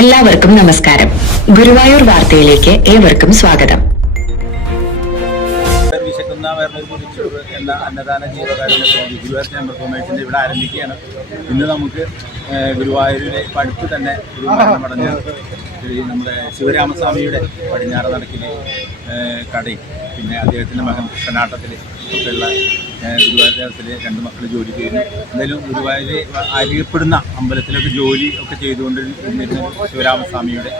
എല്ലാവർക്കും നമസ്കാരം. ഗുരുവായൂർ വാർത്തയിലേക്ക് ഏവർക്കും സ്വാഗതം. വിശക്കുന്ന വേറൊരു എന്ന അന്നദാന ജീവകാരുണ്യ ഗുരുവായൂർ ചേംബർ കൊമേഴ്സിന്റെ ഇവിടെ ആരംഭിക്കുകയാണ്. ഇന്ന് നമുക്ക് ഗുരുവായൂരിലെ ഇപ്പം അടുത്ത് തന്നെ ഒരു മരണമടഞ്ഞ നമ്മുടെ ശിവരാമസ്വാമിയുടെ പടിഞ്ഞാറ് നടക്കിലെ കടയും പിന്നെ അദ്ദേഹത്തിൻ്റെ മകൻ കൃഷ്ണനാട്ടത്തിൽ ഒക്കെയുള്ള ഗുരുവായൂർ ദേവത്തിലെ രണ്ട് മക്കൾ ജോലി ചെയ്യുന്നു. എന്തായാലും ഗുരുവായൂർ അറിയപ്പെടുന്ന അമ്പലത്തിലൊക്കെ ജോലി ഒക്കെ ചെയ്തുകൊണ്ടിരുന്ന ശിവരാമസ്വാമിയുടെ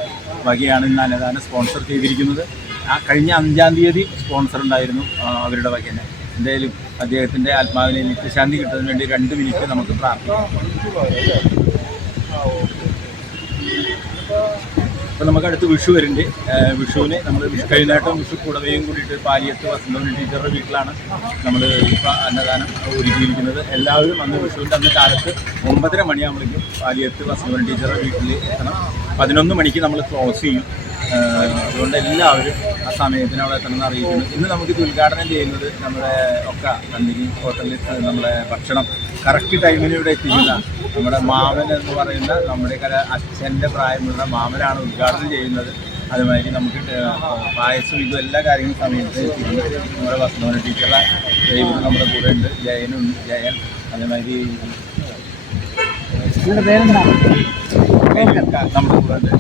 വകയാണ് ഇന്ന് അന്നദാനം സ്പോൺസർ ചെയ്തിരിക്കുന്നത്. കഴിഞ്ഞ 5-ാം തീയതി സ്പോൺസർ ഉണ്ടായിരുന്നു അവരുടെ വക തന്നെ. എന്തായാലും അദ്ദേഹത്തിൻ്റെ ആത്മാവിനെ നിത്യശാന്തി കിട്ടുന്നതിന് വേണ്ടി 2 മിനിറ്റ് നമുക്ക് പ്രാർത്ഥിക്കാം. അപ്പോൾ നമുക്ക് അടുത്ത് വിഷു വരുന്നുണ്ട്. വിഷുവിന് നമ്മൾ കൈനേട്ടം വിഷു കൂടവയും കൂടിയിട്ട് പാലിയത്ത് വസന്തോണി ടീച്ചറുടെ വീട്ടിലാണ് നമ്മൾ ഇപ്പോൾ അന്നദാനം ഒരുക്കിയിരിക്കുന്നത്. എല്ലാവരും അന്ന് വിഷുവിൻ്റെ അന്ന് കാലത്ത് 9:30 മണിയാകുമ്പോഴേക്കും പാലിയത്ത് വസന്തോണി ടീച്ചറുടെ വീട്ടിൽ എത്തണം. 11 മണിക്ക് നമ്മൾ ക്ലോസ് ചെയ്യും. അതുകൊണ്ട് എല്ലാവരും ആ സമയത്തിന് അവിടെ എത്തണമെന്ന് അറിയിക്കുന്നു. ഇന്ന് നമുക്കിത് ഉദ്ഘാടനം ചെയ്യുന്നത് നമ്മുടെ ഒക്കെ നന്ദിനി ഹോട്ടലിൽ നമ്മളെ ഭക്ഷണം കറക്റ്റ് ടൈമിന് ഇവിടെ എത്തിക്കുന്ന നമ്മുടെ മാമൻ എന്ന് പറയുന്ന നമ്മുടെ അച്ഛൻ്റെ പ്രായമുള്ള മാമനാണ് ഉദ്ഘാടനം ചെയ്യുന്നത്. അതുമാതിരി നമുക്ക് പായസം ഇതും എല്ലാ കാര്യങ്ങളും സമയത്ത് എത്തിക്കുന്നത് നമ്മുടെ വസന്തോണി ടീച്ചറുടെ ദൈവം നമ്മുടെ കൂടെ ഉണ്ട്. ജയൻ അതേമാതിരി നമ്മുടെ കൂടെ ഉണ്ട്.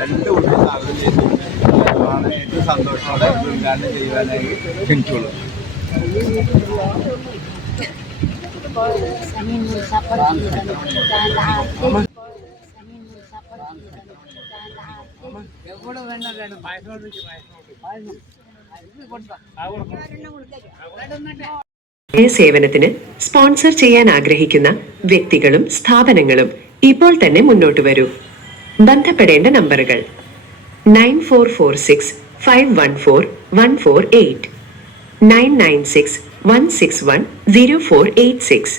2 കൂടി സ്വാഗതം ചെയ്തിട്ടുണ്ട്. ഏറ്റവും സന്തോഷത്തോടെ ഉദ്ഘാടനം ചെയ്യുവാനായി ക്ഷണിച്ചോളൂ. സേവനത്തിന് സ്പോൺസർ ചെയ്യാൻ ആഗ്രഹിക്കുന്ന വ്യക്തികളും സ്ഥാപനങ്ങളും ഇപ്പോൾ തന്നെ മുന്നോട്ട് വരൂ. ബന്ധപ്പെടേണ്ട നമ്പറുകൾ 9446 514 148, 996 161 0486,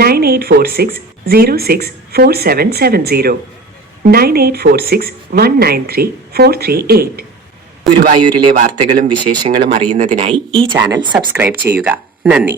9846 06 4770, 9846 193 438. ഗുരുവായൂരിലെ വാർത്തകളും വിശേഷങ്ങളും അറിയുന്നതിനായി ഈ ചാനൽ സബ്സ്ക്രൈബ് ചെയ്യുക. നന്ദി.